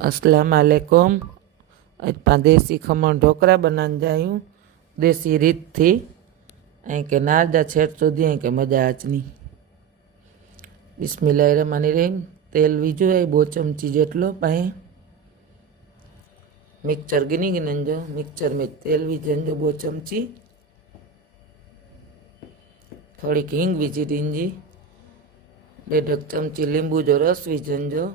अस्सलाम वालेकुम। आज देसी खमण ढोकरा बनाने जायूं देसी रीत थी। ऐं के नारदा छेड़ तो दिए के मजा आचनी। बिस्मिल्लाहिर्रहमानिर्रहीम। तेल वीजो है 2 चमची जेटलो पाए। मिक्सर गिनी गिनजो। मिक्सर में तेल विझंजो 2 चमची। थोड़ी हींग विझी दींजी। 1.5 चमची लींबू जो रस विझंजो।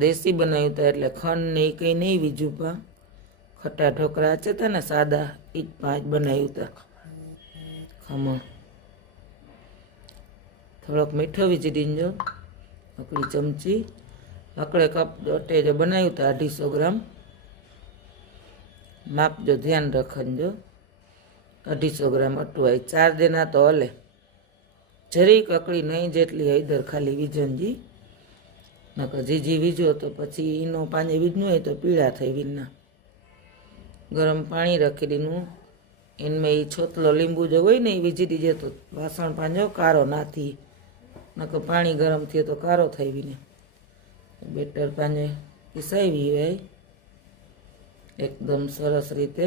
देसी बनाव्યું था એટલે ખંડ ને કંઈ નહીં બીજું પા ખટ્ટા ઢોકળા છે ને સાદા ઈ પાંચ બનાવ્યું था ખમણ। થોડોક મીઠો વીજી દીજો 1 ચમચી। અકડે કપ અटे जो बनाव्યું था 250 ग्राम। माप जो ध्यान रखजो। 250 ग्राम अटू आई 4 देना तो हले। जरी ककड़ी नहीं जेटली इधर खाली विझंजी। नकर जीजी वीजो तो पछी ईनो पानी वीजनु है तो पीड़ा थई वीना। गरम पानी रखी दीनु। इनमें ई छोतलो लींबू जो होय ने वीजी दीजे तो वासण पांजो कारो ना थी। नकर पानी गरम थे तो कारो थई वीने। बेटर पांजे पिसाई है एकदम सरस रीते।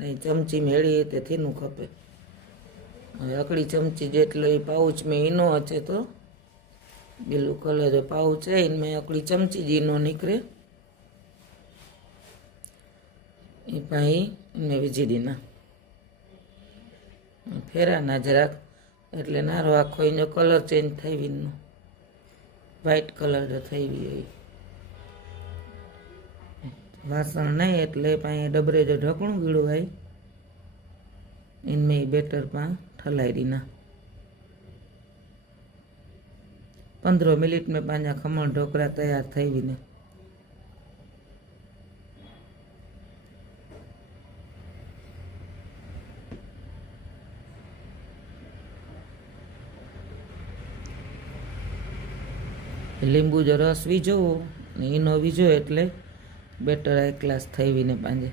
नहीं चमची मेड़ी ते थीनु खपे। अकड़ी चमची जेटलो ई पाउच में ईनो हचे तो ब्लू कलर जो पाउच है इनमें अकड़ी चमची जीनो निकले पाई इनमें विझी दीना। फेरा ना जराक एटले नारो आखो इनो कलर चेंज थई वीनो व्हाइट कलर जो थई वी वासण नहीं एटले पाई डबरे जो ढकणु गीड़ू आई इनमें बेटर पा ठलाई दीना। 15 मिनट में पांजा खमण ढोकरा तैयार थई वीने। લીંબુ जो रस वीजो ने ईनो वीजो एटले बेटर एक ग्लास थई वीने पांजे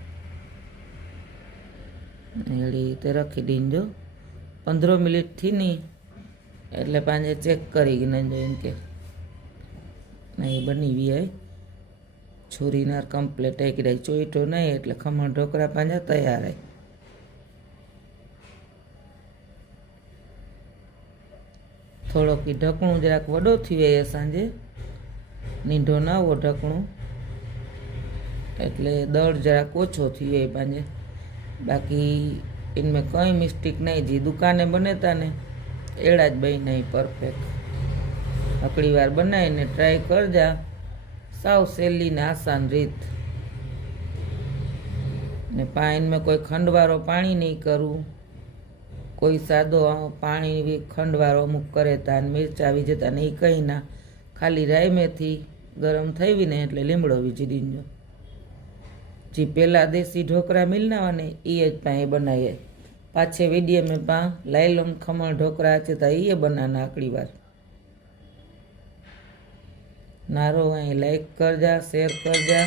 एड़ी ते रखी दीजो। 15 मिनट थी नहीं एटले पांजे चेक करी गिनजो इनके नहीं बनी वी है। छुरी नार कम्प्लीट एक रही चोईटो नहीं एटले खमण ढोकरा पांजा तैयार है। थोड़ो की ढकणु जराक वडो थी वे असांजे नींढो ना हो ढकणु एटले दड़ जराक ओछो थी वे पांजे। बाकी इनमें कोई मिस्टेक नहीं जी दुकाने बने था ने एड़ा ज बई नहीं परफेक्ट। अकड़ी वार बनाई ने ट्राय कर जा साव सहेली ने आसान रीत ने पाइन में कोई खंडवारो पानी नहीं करूँ। कोई सादो पानी भी खंडवारो अमुक करे था मिर्चा वीजता नहीं कहीं ना खाली राई मेथी गरम थई वीने एटले લીમડો વીજી दीजो। जी पेला देसी ढोकरा मिलना ने ये पाए बनाए पाछे वीडियो में पा लाइलोन खमण ढोकरा है तो ये बनाना आकड़ी बार नारो लाइक कर जा शेयर कर जा।